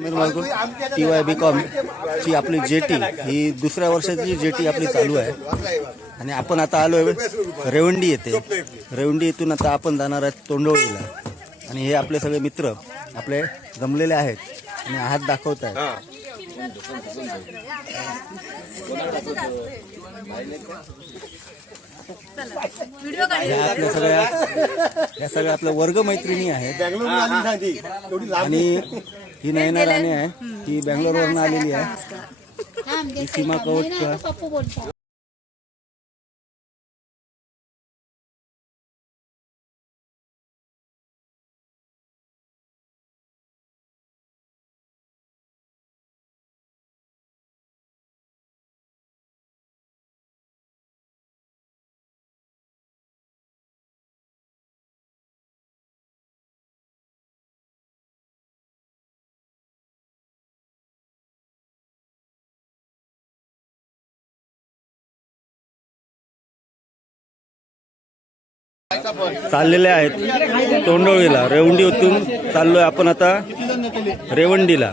T Y B com ची आपली jetty ही दुसऱ्या वर्षाची जेटी आपली चालू आहे. आणि आपण आता आलोय रेवंडी येथे. रेवंडी येथून आता आपण जाणार आहेत तोंडवळीला आणि हे आपले सगळे मित्र आपले जमलेले आहेत आणि हात दाखवत आहेत. सगळ्या या सगळ्या आपल्या वर्ग मैत्रिणी आहेत आणि ही नयना राणे आहे ती बँगलोरवरून आलेली आहे. ही सीमा कवटकर चाललेले आहेत तोंडोळीला रेवंडी उतरून चाललोय आपण आता रेवंडीला.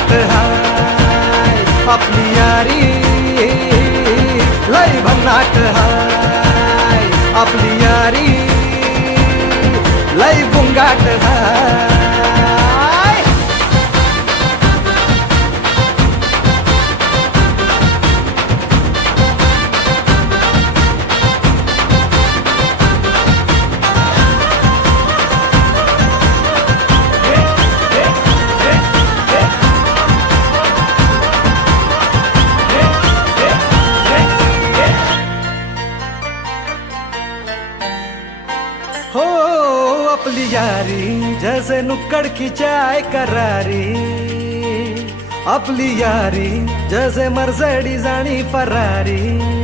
लई हाय आपली यारी। लय भन्नाट हाय आपली यारी। लय बुंगाट हाय हो, हो, हो आपली यारी जैसे नुक्कड़ की चाय करारी। आपली यारी जैसे मरजडी जाणी फरारी।